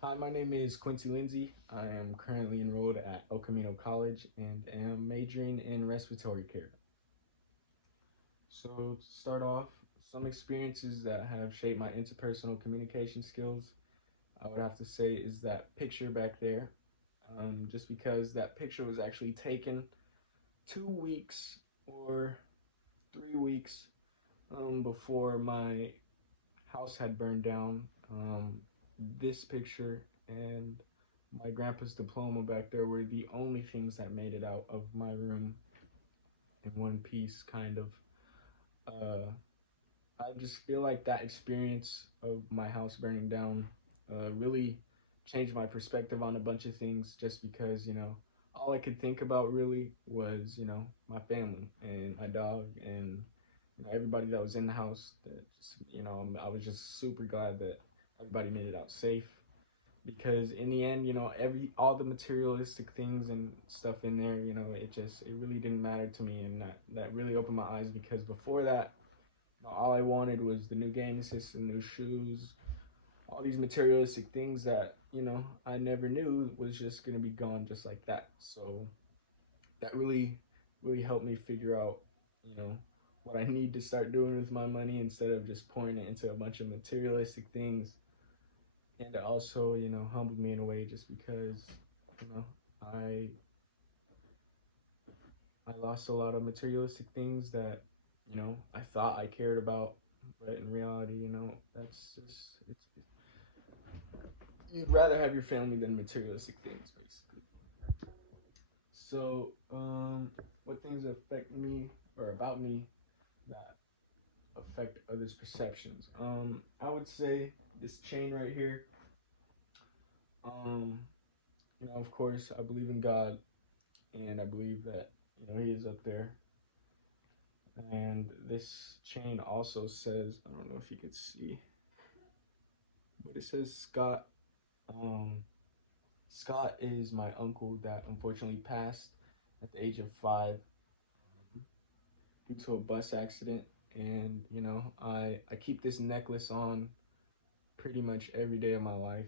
Hi, my name is Quincy Lindsay. I am currently enrolled at El Camino College and am majoring in respiratory care. So, to start off, some experiences that have shaped my interpersonal communication skills, I would have to say, is that picture back there. Just because that picture was actually taken 2 weeks or 3 weeks before my house had burned down. This picture and my grandpa's diploma back there were the only things that made it out of my room in one piece, kind of. Uh, I just feel like that experience of my house burning down really changed my perspective on a bunch of things just because, all I could think about really was, my family and my dog and everybody that was in the house. That just, I was just super glad that everybody made it out safe because in the end, every all the materialistic things and stuff in there, it really didn't matter to me, and that really opened my eyes because before that, all I wanted was the new game system, new shoes, all these materialistic things that I never knew was just gonna be gone just like that. So that really helped me figure out, you know, what I need to start doing with my money instead of just pouring it into a bunch of materialistic things, and it also humbled me in a way just because you know I I lost a lot of materialistic things that I thought I cared about, but in reality, that's just you'd rather have your family than materialistic things, basically. So, what things affect me or about me that affect others' perceptions? I would say this chain right here. Um, of course, I believe in God, and I believe that He is up there. And this chain also says, I don't know if you could see, but it says Scott. Um, Scott is my uncle that unfortunately passed at the age of 5 due to a bus accident. And I keep this necklace on pretty much every day of my life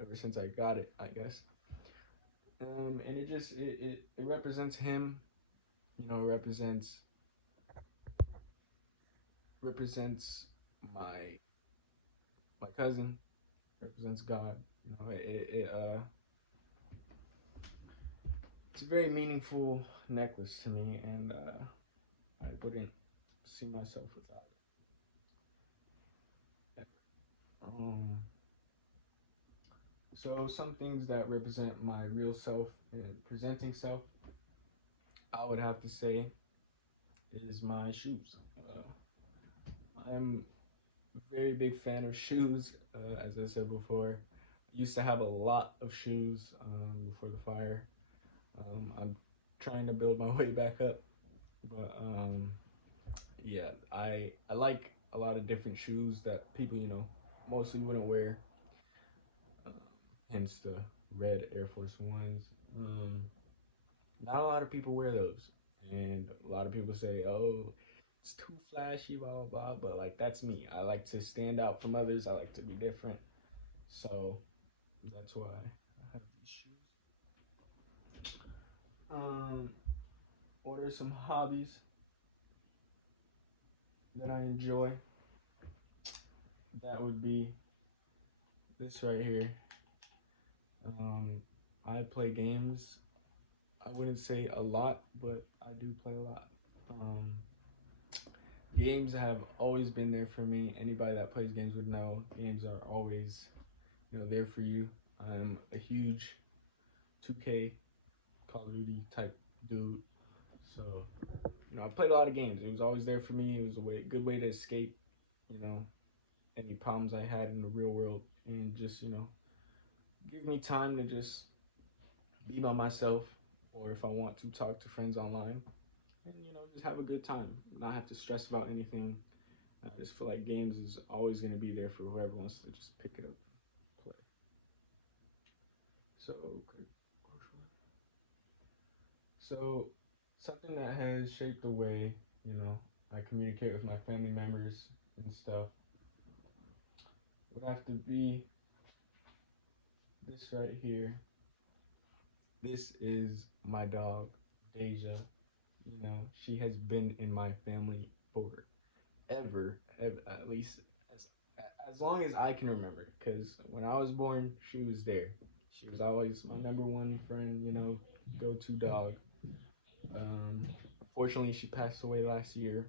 ever since I got it, I guess. And it represents him. Represents my my cousin. Represents God. It's a very meaningful necklace to me, and I wouldn't see myself without it. So some things that represent my real self and presenting self, I would have to say, is my shoes. I'm a very big fan of shoes. As I said before, I used to have a lot of shoes before the fire. I'm trying to build my way back up, but yeah, I like a lot of different shoes that people mostly wouldn't wear. Uh, Hence the red Air Force Ones. Not a lot of people wear those, and a lot of people say, "Oh, it's too flashy, blah blah blah." But like that's me. I like to stand out from others. I like to be different. So that's why I have these shoes. Um, what are some hobbies that I enjoy? That would be this right here. Um, I play games. I wouldn't say a lot, but I do play a lot. Um, Games have always been there for me. Anybody that plays games would know games are always, there for you. I'm a huge 2K Call of Duty type dude. So, I played a lot of games. It was always there for me. It was a good way to escape, you know, any problems I had in the real world and just, give me time to just be by myself or if I want to talk to friends online and, just have a good time, not have to stress about anything. I just feel like games is always going to be there for whoever wants to just pick it up, play. So, okay. So, something that has shaped the way, I communicate with my family members and stuff would have to be this right here, this is my dog, Deja. You know, she has been in my family forever, at least as, as long as I can remember. Because when I was born, she was there. She was always my number one friend, you know, go to dog. Um, Unfortunately, she passed away last year.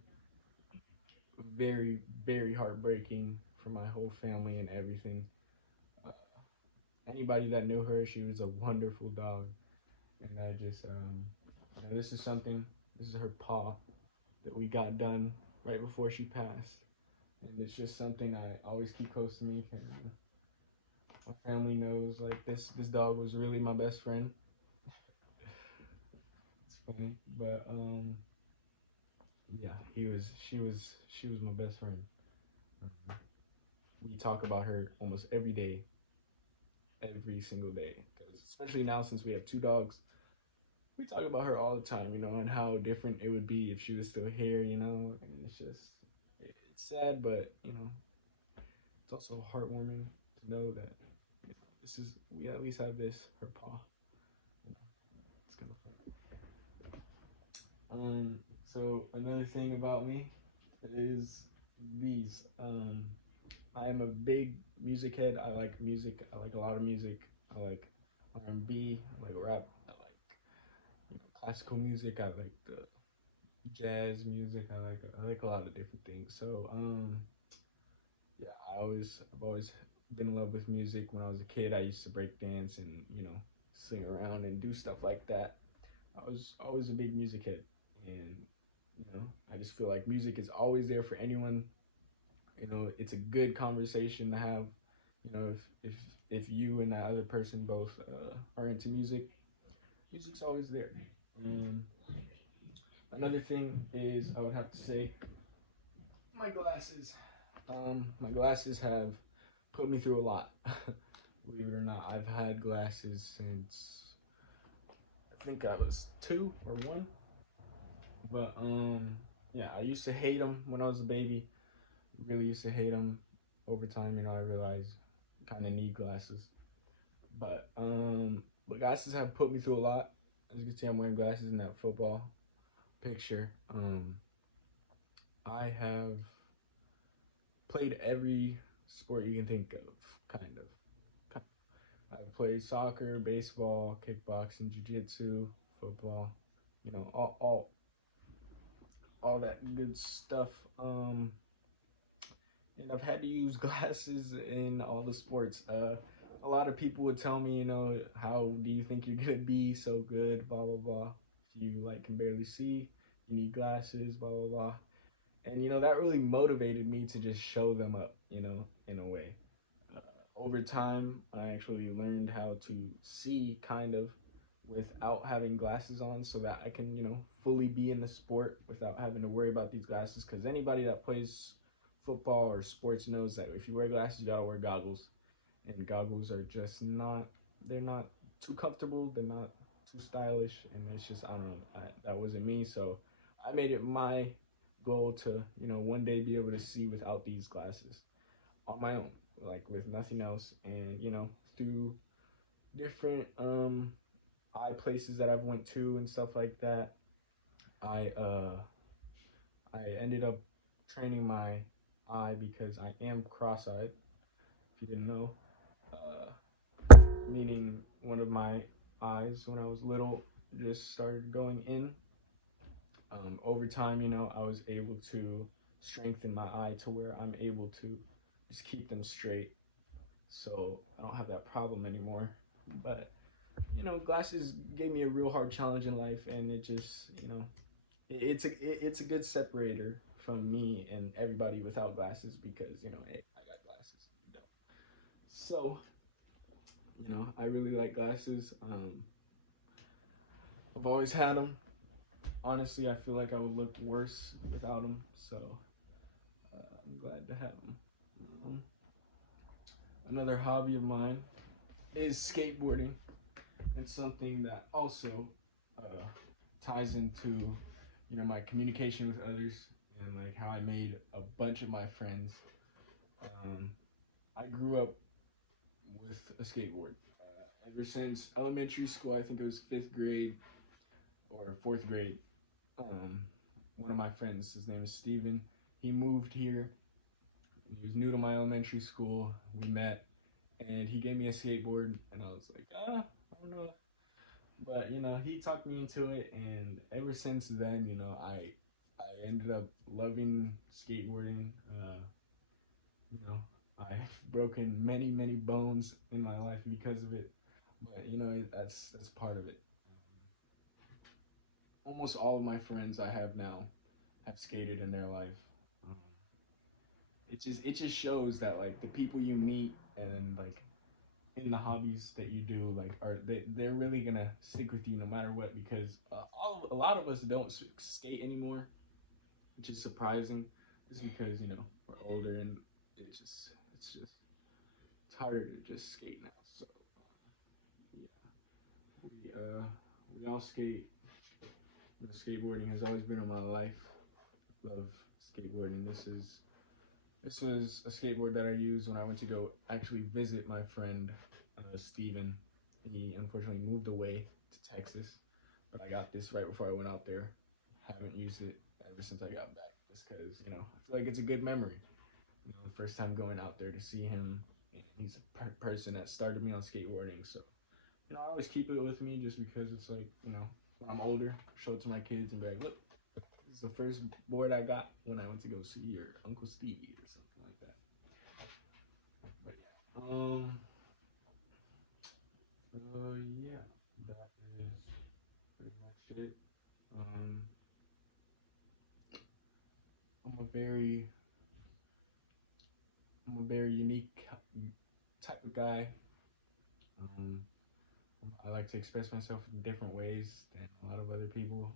Very, very heartbreaking for my whole family and everything. Uh, Anybody that knew her, she was a wonderful dog. And I just, you know, this is something, this is her paw that we got done right before she passed. And it's just something I always keep close to me. My family knows, like, this dog was really my best friend. It's funny, but yeah, she was my best friend. Um, we talk about her almost every day, every single day. Because especially now since we have two dogs, we talk about her all the time, you know, and how different it would be if she was still here, you know. And it's just, it's sad, but you know, it's also heartwarming to know that you know, this is we at least have this her paw. You know, it's kind of fun. So another thing about me is these. I am a big music head. I like music. I like a lot of music. I like R&B. I like rap. I like classical music. I like the jazz music. I like a lot of different things. So yeah, I've always been in love with music. When I was a kid, I used to break dance and you know sing around and do stuff like that. I was always a big music head, and you know I just feel like music is always there for anyone. You know, it's a good conversation to have. You know, if you and that other person both are into music, music's always there. Um, Another thing is I would have to say my glasses. My glasses have put me through a lot. Believe it or not, I've had glasses since I think I was two or one. But yeah, I used to hate them when I was a baby. Really used to hate them. Over time, you know, I realized I kind of need glasses. But glasses have put me through a lot. As you can see, I'm wearing glasses in that football picture. I have played every sport you can think of, kind of. I've played soccer, baseball, kickboxing, jiu-jitsu, football, you know, all that good stuff. And I've had to use glasses in all the sports. A lot of people would tell me, you know, how do you think you're gonna be so good, blah blah blah. If you like can barely see, you need glasses, blah blah blah. And you know that really motivated me to just show them up, you know, in a way. Uh, Over time, I actually learned how to see kind of without having glasses on so that I can, you know, fully be in the sport without having to worry about these glasses. Because anybody that plays football or sports knows that if you wear glasses, you gotta wear goggles. And goggles are just not, they're not too comfortable, they're not too stylish. And it's just, I don't know, that wasn't me. So I made it my goal to, you know, one day be able to see without these glasses on my own, like with nothing else. And, you know, through different eye places that I've went to and stuff like that. I uh I ended up training my eye because I am cross-eyed. If you didn't know, meaning one of my eyes when I was little just started going in. Over time, you know, I was able to strengthen my eye to where I'm able to just keep them straight, so I don't have that problem anymore. But you know, glasses gave me a real hard challenge in life, and it just, you know, it's a good separator from me and everybody without glasses because you know, hey, I got glasses. You don't. So you know, I really like glasses. I've always had them. Honestly, I feel like I would look worse without them. So I'm glad to have them. Um, Another hobby of mine is skateboarding. It's something that also uh, ties into you know my communication with others and like how I made a bunch of my friends. Um, I grew up with a skateboard. ever since elementary school. I think it was fifth grade or fourth grade. Um, One of my friends, his name is Steven. He moved here. He was new to my elementary school. We met, and he gave me a skateboard, and I was like, I don't know. But he talked me into it, and ever since then, I ended up loving skateboarding. You know, I've broken many, many bones in my life because of it. But that's part of it. Almost all of my friends I have now have skated in their life. Um, it just shows that like the people you meet and like in the hobbies that you do like they're really gonna stick with you no matter what because a lot of us don't skate anymore, which is surprising, just because we're older and it's harder to just skate now. So yeah, we all skate. Skateboarding has always been in my life. Love skateboarding. This was a skateboard that I used when I went to go actually visit my friend Steven. He unfortunately moved away to Texas, but I got this right before I went out there. Haven't used it ever since I got back, just because I feel like it's a good memory. The first time going out there to see him, he's a person that started me on skateboarding. So I always keep it with me just because it's like when I'm older, show it to my kids and be like, look, this is the first board I got when I went to go see your Uncle Stevie or something like that. But yeah, yeah, that is pretty much it. Um, I'm a very, I'm a very unique type of guy. Um, I like to express myself in different ways than a lot of other people.